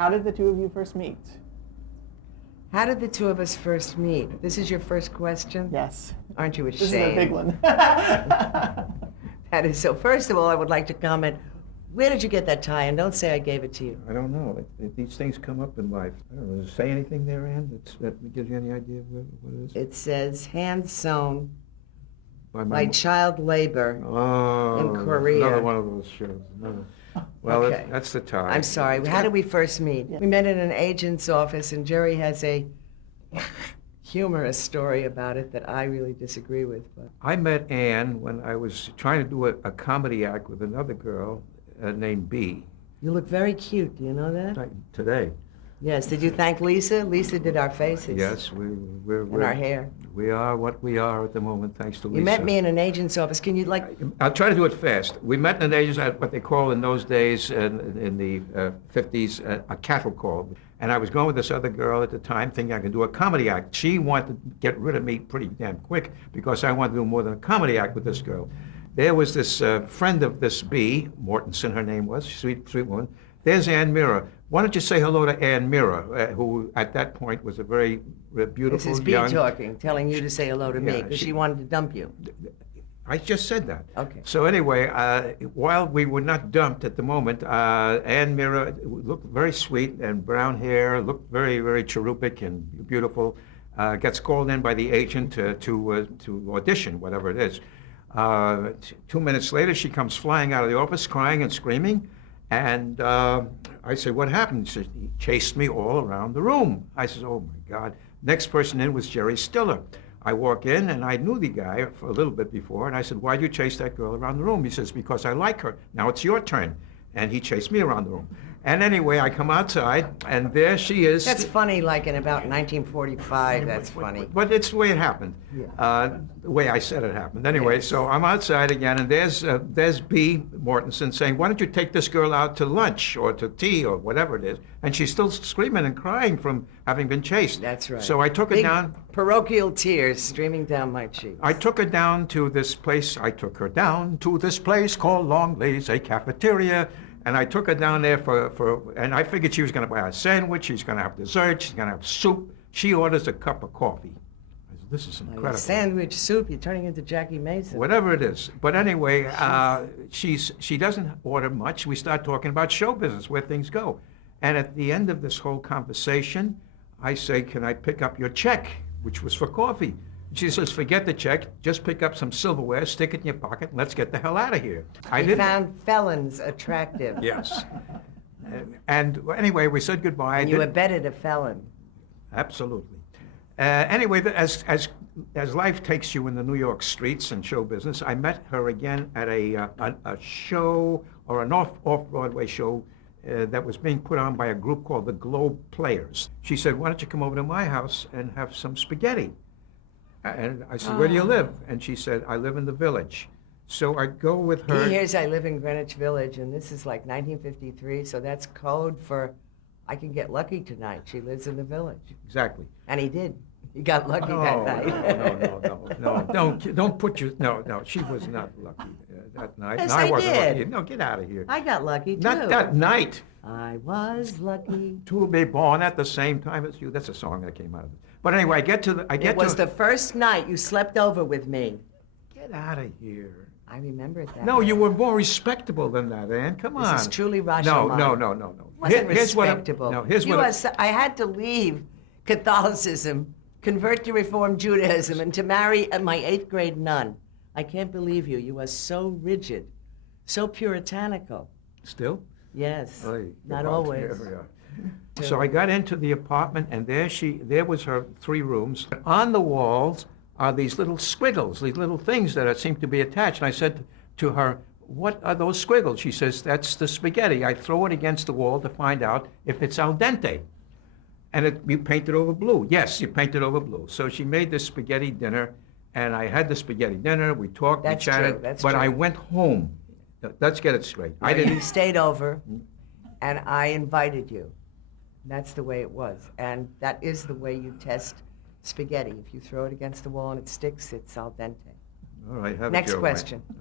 how did the two of you first meet? How did the two of us first meet? This is your first question? Yes. Aren't you ashamed? This is a big one. That is so. First of all, I would like to comment, where did you get that tie? And don't say I gave it to you. I don't know. These things come up in life. I don't know. Does it say anything there, Ann? That gives you any idea of what it is? It says hand sewn By child labor in Korea. Another one of those shows. Well, Okay. that's the tie. I'm sorry. How did we first meet? Yeah. We met in an agent's office, and Jerry has a humorous story about it that I really disagree with. But I met Ann when I was trying to do a comedy act with another girl named B. you look very cute. Do you know that? Today. Yes. Did you thank Lisa? Lisa did our faces. Yes, we're And our hair. We are what we are at the moment, thanks to Lisa. You met me in an agent's office. Can you I'll try to do it fast. We met in an agent's at what they call in those days, in the 50s, a cattle call. And I was going with this other girl at the time, thinking I could do a comedy act. She wanted to get rid of me pretty damn quick because I wanted to do more than a comedy act with this girl. There was this friend of this B, Mortensen, her name was, sweet woman. There's Ann Meara. Why don't you say hello to Ann Meara, who at that point was a very beautiful, This is B young... talking, telling you to say hello to me Yeah, because she- she wanted to dump you. I just said that. Okay. So anyway, while we were not dumped at the moment, Ann Meara looked very sweet and brown hair, looked very, very cherubic and beautiful. Gets called in by the agent to audition, whatever it is. 2 minutes later, she comes flying out of the office, crying and screaming. And I said, what happened? She said, he chased me all around the room. I said, oh my God. Next person in was Jerry Stiller. I walk in, and I knew the guy for a little bit before, and I said, why'd you chase that girl around the room? He says, because I like her. Now it's your turn. And he chased me around the room. And anyway, I come outside, and there she is. That's funny, like in about 1945, that's funny. But it's the way it happened, the way I said it happened. Anyway, Yes. so I'm outside again, and there's B. Mortensen saying, why don't you take this girl out to lunch or to tea or whatever it is? And she's still screaming and crying from having been chased. That's right. So I took her Big down. parochial tears streaming down my cheeks. I took her down to this place. Called Longley's, a cafeteria. And I took her down there and I figured she was going to buy a sandwich, she's going to have dessert, she's going to have soup. She orders a cup of coffee. I said, this is incredible. Sandwich soup, you're turning into Jackie Mason. Whatever it is. But anyway, she doesn't order much. We start talking about show business, where things go. And at the end of this whole conversation, I say, can I pick up your check, which was for coffee? She says, forget the check, just pick up some silverware, stick it in your pocket, and let's get the hell out of here. You found felons attractive. Yes. And anyway, we said goodbye. And you abetted a felon. Absolutely. Anyway, as life takes you in the New York streets and show business, I met her again at a show, or an off-Broadway show that was being put on by a group called the Globe Players. She said, why don't you come over to my house and have some spaghetti? And I said, where do you live? And she said, I live in the Village. So I go with her. He hears I live in Greenwich Village, and this is like 1953, so that's code for I can get lucky tonight. She lives in the Village. Exactly. And he did. He got lucky that night. No, don't put your, no, she was not lucky that night. Yes, No, I wasn't did. lucky. No, get out of here. I got lucky, too. Not that night. I was lucky. To be born at the same time as you. That's a song that came out of it. But anyway, It was the first night you slept over with me. Get out of here. I remember that. No, you were more respectable than that, Ann. Come on. This is truly Rashomon. No. Wasn't Here's what respectable. here's what I had to leave Catholicism, convert to Reform Judaism, and to marry my 8th grade nun. I can't believe you. You are so rigid, so puritanical. Still? Yes, Oy, not well, always. here we are. So I got into the apartment, and there was her 3 rooms. On the walls are these little squiggles, these little things that seem to be attached. And I said to her, what are those squiggles? She says, that's the spaghetti. I throw it against the wall to find out if it's al dente. And you paint it over blue. Yes, you paint it over blue. So she made this spaghetti dinner, and I had the spaghetti dinner. We talked, we chatted, but I went home. Let's get it straight. I didn't. You stayed over, and I invited you. That's the way it was. And that is the way you test spaghetti. If you throw it against the wall and it sticks, it's al dente. All right, have it Next your way. question.